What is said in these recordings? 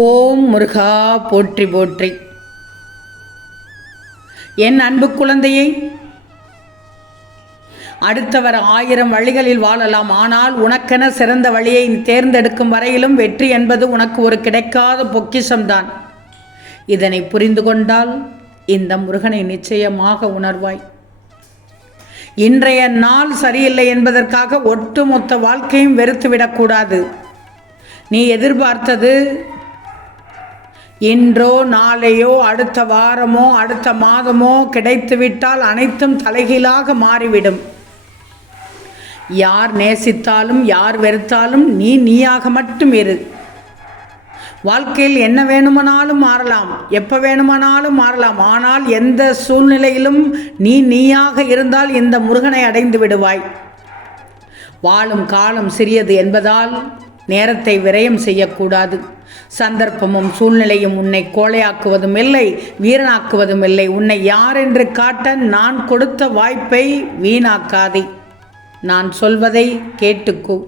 ஓம் முருகா போற்றி போற்றி. என் அன்பு குழந்தையை அடுத்தவர் ஆயிரம் வழிகளில் வாழலாம். ஆனால் உனக்கென சிறந்த வழியை தேர்ந்தெடுக்கும் வரையிலும் வெற்றி என்பது உனக்கு ஒரு கிடைக்காத பொக்கிஷம்தான். இதனை புரிந்து கொண்டால் இந்த முருகனை நிச்சயமாக உணர்வாய். இன்றைய நாள் சரியில்லை என்பதற்காக ஒட்டுமொத்த வாழ்க்கையும் வெறுத்துவிடக்கூடாது. நீ எதிர்பார்த்தது இன்றோ நாளையோ அடுத்த வாரமோ அடுத்த மாதமோ கிடைத்துவிட்டால் அனைத்தும் தலைகீழாக மாறிவிடும். யார் நேசித்தாலும் யார் வெறுத்தாலும் நீ நீயாக மட்டும் இரு. வாழ்க்கையில் என்ன வேணுமானாலும் மாறலாம் எப்போ வேணுமானாலும் மாறலாம் ஆனால் எந்த சூழ்நிலையிலும் நீ நீயாக இருந்தால் இந்த முருகனை அடைந்து விடுவாய். வாழும் காலம் சிறியது என்பதால் நேரத்தை விரயம் செய்யக்கூடாது. சந்தர்ப்பமும் சூழ்நிலையும் உன்னை கோழையாக்குவதும் இல்லை வீரனாக்குவதும் இல்லை. உன்னை யார் என்று காட்ட நான் கொடுத்த வாய்ப்பை வீணாக்காதே. நான் சொல்வதை கேட்டுக்கோ.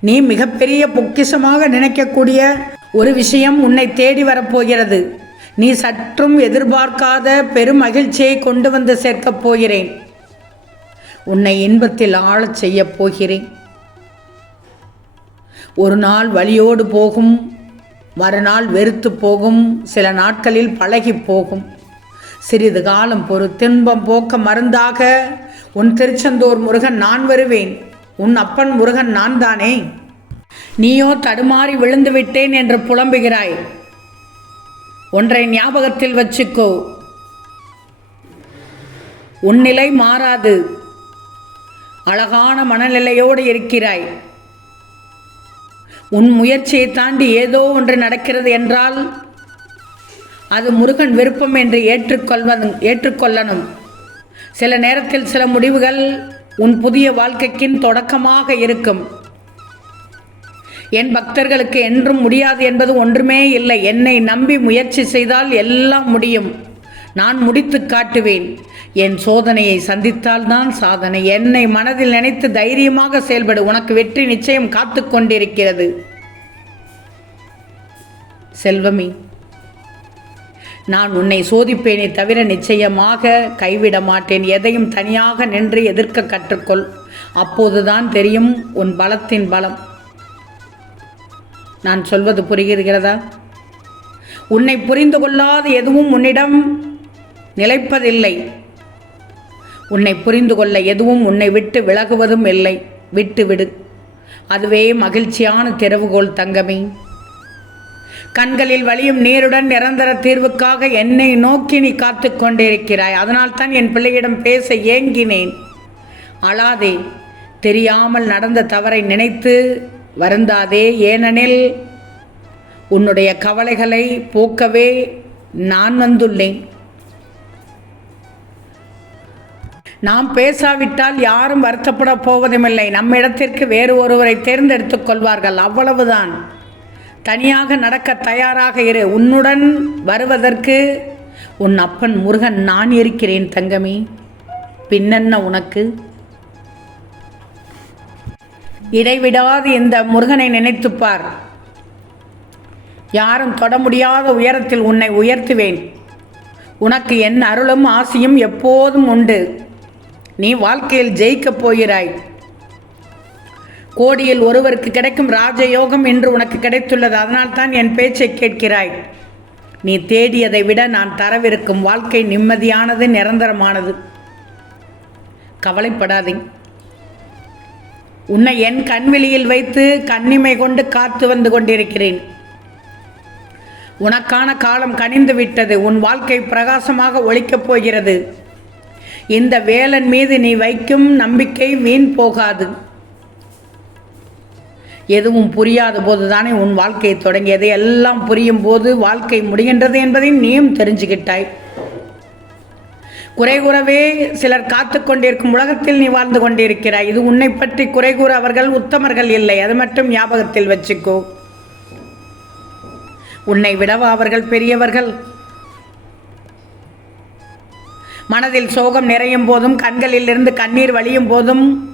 நீ மிகப்பெரிய பொக்கிஷமாக நினைக்கக்கூடிய ஒரு விஷயம் உன்னை தேடி வரப்போகிறது. நீ சற்றும் எதிர்பார்க்காத பெரும் மகிழ்ச்சியை கொண்டு வந்து சேர்க்கப் போகிறேன். உன்னை இன்பத்தில் ஆளச் செய்யப் போகிறேன். ஒரு நாள் வழியோடு போகும் மறுநாள் வெறுத்து போகும் சில நாட்களில் பழகி போகும். சிறிது காலம் பொறு துன்பம் போக்க மருந்தாக உன் திருச்செந்தூர் முருகன் நான் வருவேன் உன் அப்பன் முருகன் நான் தானே நீயோ தடுமாறி விழுந்து விட்டேன் என்று புலம்புகிறாய். ஒன்றை ஞாபகத்தில் வச்சுக்கோ. உன் நிலை மாறாது. அழகான மனநிலையோடு இருக்கிறாய். உன் முயற்சியை தாண்டி ஏதோ ஒன்று நடக்கிறது என்றால் அது முருகன் விருப்பம் என்று ஏற்றுக்கொள்வது ஏற்றுக்கொள்ளணும். சில நேரத்தில் சில முடிவுகள் உன் புதிய வாழ்க்கைக்கின் தொடக்கமாக இருக்கும். என் பக்தர்களுக்கு என்றும் முடியாது என்பது ஒன்றுமே இல்லை. என்னை நம்பி முயற்சி செய்தால் எல்லாம் முடியும். நான் முடித்து காட்டுவேன். என் சோதனையை சந்தித்தால்தான் சாதனை. என்னை மனதில் நினைத்து தைரியமாக செயல்படு. உனக்கு வெற்றி நிச்சயம் காத்து கொண்டிருக்கிறது. செல்வமே. நான் உன்னை சோதிப்பேனே தவிர நிச்சயமாக கைவிட மாட்டேன். எதையும் தனியாக நின்று எதிர்க்க கற்றுக்கொள். அப்போதுதான் தெரியும் உன் பலத்தின் பலம். நான் சொல்வது புரிகிறதா உன்னை புரிந்து கொள்ளாத எதுவும் உன்னிடம் நிலைப்பதில்லை. உன்னை புரிந்து கொள்ள எதுவும் உன்னை விட்டு விலகுவதும் இல்லை. விட்டு விடு. அதுவே மகிழ்ச்சியான திறவுகோல் தங்கமே. கண்களில் வழியும் நீருடன் நிரந்தர தீர்வுக்காக என்னை நோக்கி நீ காத்து கொண்டிருக்கிறாய். அதனால் தான் என் பிள்ளையிடம் பேச ஏங்கினேன். அழாதே தெரியாமல் நடந்த தவறை நினைத்து வருந்தாதே. ஏனெனில் உன்னுடைய கவலைகளை போக்கவே நான் வந்துள்ளேன். நாம் பேசாவிட்டால் யாரும் வருத்தப்பட போவதுமில்லை. நம்மிடத்திற்கு வேறு ஒருவரை தேர்ந்தெடுத்துக் கொள்வார்கள். அவ்வளவுதான். தனியாக நடக்க தயாராக இரு. உன்னுடன் வருவதற்கு உன் அப்பன் முருகன் நான் இருக்கிறேன் தங்கமே. பின்னென்ன உனக்கு? இடைவிடாது இந்த முருகனை நினைத்துப்பார். யாரும் தொட முடியாத உயரத்தில் உன்னை உயர்த்துவேன். உனக்கு என் அருளும் ஆசையும் எப்போதும் உண்டு. நீ வாழ்க்கையில் ஜெயிக்கப் போகிறாய். கோடியில் ஒருவருக்கு கிடைக்கும் ராஜயோகம் இன்று உனக்கு கிடைத்துள்ளது. அதனால்தான் என் பேச்சை கேட்கிறாய். நீ தேடியதை விட நான் தரவிருக்கும் வாழ்க்கை நிம்மதியானது நிரந்தரமானது. கவலைப்படாதே. உன்னை என் கண்வெளியில் வைத்து கண்ணிமை கொண்டு காத்து வந்து கொண்டிருக்கிறேன். உனக்கான காலம் கனிந்து விட்டது. உன் வாழ்க்கை பிரகாசமாக ஒழிக்கப் போகிறது. இந்த வேலன் மீது நீ வைக்கும் நம்பிக்கை வீண் போகாது. எதுவும் புரியாத போது தானே உன் வாழ்க்கை தொடங்கியது? எல்லாம் புரியும் போது வாழ்க்கை முடிகின்றது என்பதையும் நீயும் தெரிஞ்சுக்கிட்டாய். குறை கூறவே சிலர் காத்து கொண்டிருக்கும் உலகத்தில் நீ வாழ்ந்து கொண்டிருக்கிறாய். இது உன்னை பற்றி குறை கூற அவர்கள் உத்தமர்கள் இல்லை. அது மட்டும் ஞாபகத்தில் வச்சுக்கோ. உன்னை விடவா அவர்கள் பெரியவர்கள்? மனதில் சோகம் நிறையும் போதும் கண்களில் இருந்து கண்ணீர் வழியும் போதும்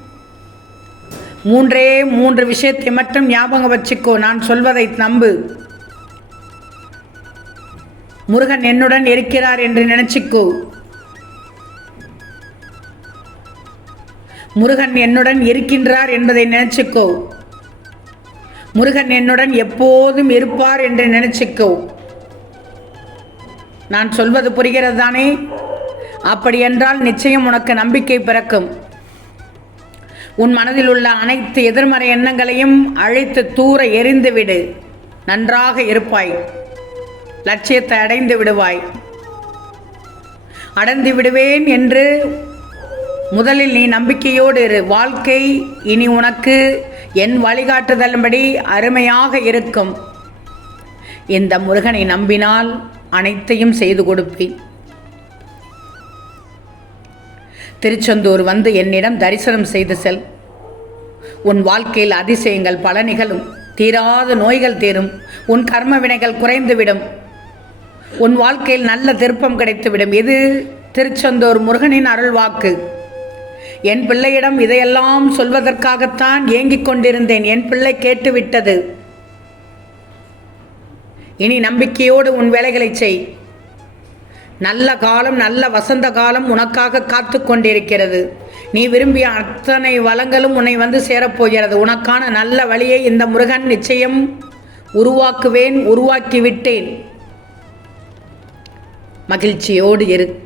மூன்றே மூன்று விஷயத்தை மட்டும் ஞாபகம் வச்சுக்கோ. நான் சொல்வதை நம்பு. முருகன் என்னுடன் இருக்கிறார் என்று நினைச்சுக்கோ. முருகன் என்னுடன் இருக்கின்றார் என்பதை நினைச்சுக்கோ. முருகன் என்னுடன் எப்போதும் இருப்பார் என்று நினைச்சுக்கோ. நான் சொல்வது புரிகிறது தானே அப்படியென்றால் நிச்சயம் உனக்கு நம்பிக்கை பிறக்கும். உன் மனதில் உள்ள அனைத்து எதிர்மறை எண்ணங்களையும் அழைத்து தூர எரிந்துவிடு நன்றாக இருப்பாய். லட்சியத்தை அடைந்து விடுவாய். அடைந்து விடுவேன் என்று முதலில் நீ நம்பிக்கையோடு இரு. வாழ்க்கை இனி உனக்கு என் வழிகாட்டுதலின்படி அருமையாக இருக்கும். இந்த முருகனை நம்பினால் அனைத்தையும் செய்து கொடுப்பேன். திருச்செந்தூர் வந்து என்னிடம் தரிசனம் செய்து செல். உன் வாழ்க்கையில் அதிசயங்கள் பல நிகழும். தீராத நோய்கள் தீரும். உன் கர்ம வினைகள் குறைந்துவிடும். உன் வாழ்க்கையில் நல்ல திருப்பம் கிடைத்துவிடும். இது திருச்செந்தூர் முருகனின் அருள்வாக்கு. என் பிள்ளையிடம் இதையெல்லாம் சொல்வதற்காகத்தான் ஏங்கிக் கொண்டிருந்தேன். என் பிள்ளை கேட்டுவிட்டது. இனி நம்பிக்கையோடு உன் வேலைகளை செய். நல்ல காலம் நல்ல வசந்த காலம் உனக்காக காத்து கொண்டிருக்கிறது. நீ விரும்பிய அத்தனை வளங்களும் உன்னை வந்து சேரப்போகிறது. உனக்கான நல்ல வழியை இந்த முருகன் நிச்சயம் உருவாக்குவேன் உருவாக்கி விட்டேன் மகிழ்ச்சியோடு இரு.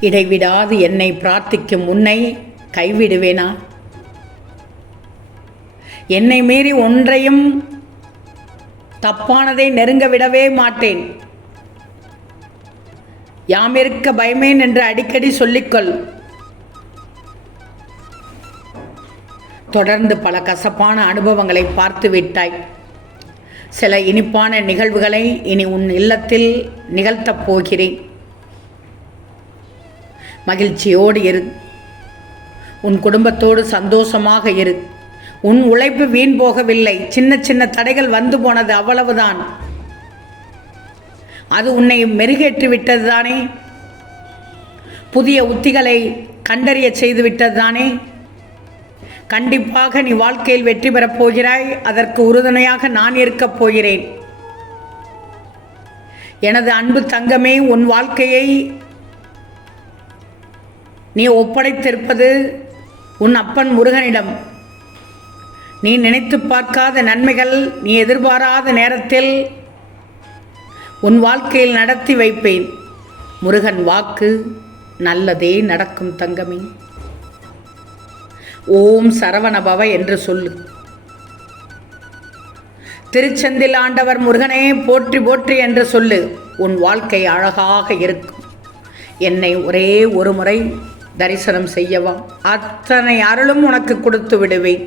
இடைவிடாது என்னை பிரார்த்திக்கும் உன்னை கைவிடுவேனா? என்னை மீறி ஒன்றையும் தப்பானதை நெருங்க விடவே மாட்டேன். யாமிருக்க பயமேன் என்று அடிக்கடி சொல்லிக்கொள். தொடர்ந்து பல கசப்பான அனுபவங்களை பார்த்து விட்டாய். சில இனிப்பான நிகழ்வுகளை இனி உன் இல்லத்தில் நிகழ்த்தப் போகிறேன். மகிழ்ச்சியோடு இரு. உன் குடும்பத்தோடு சந்தோஷமாக இரு. உன் உழைப்பு வீண் போகவில்லை. சின்ன சின்ன தடைகள் வந்து போனது அவ்வளவுதான். அது உன்னை மெருகேற்றி விட்டது தானே புதிய உத்திகளை கண்டறிய செய்து விட்டது தானே கண்டிப்பாக நீ வாழ்க்கையில் வெற்றி பெறப் போகிறாய். அதற்கு உறுதுணையாக நான் இருக்கப் போகிறேன். எனது அன்பு தங்கமே உன் வாழ்க்கையை நீ ஒப்படைத்திருப்பது உன் அப்பன் முருகனிடம். நீ நினைத்து பார்க்காத நன்மைகள் நீ எதிர்பாராத நேரத்தில் உன் வாழ்க்கையில் நடத்தி வைப்பேன். முருகன் வாக்கு நல்லதே நடக்கும் தங்கமே. ஓம் சரவணபவ என்று சொல்லு. திருச்செந்தில் ஆண்டவர் முருகனே போற்றி போற்றி என்று சொல்லு. உன் வாழ்க்கை அழகாக இருக்கும். என்னை ஒரே ஒரு முறை தரிசனம் செய்யவா. அத்தனை அருளும் உனக்கு கொடுத்து விடுவேன்.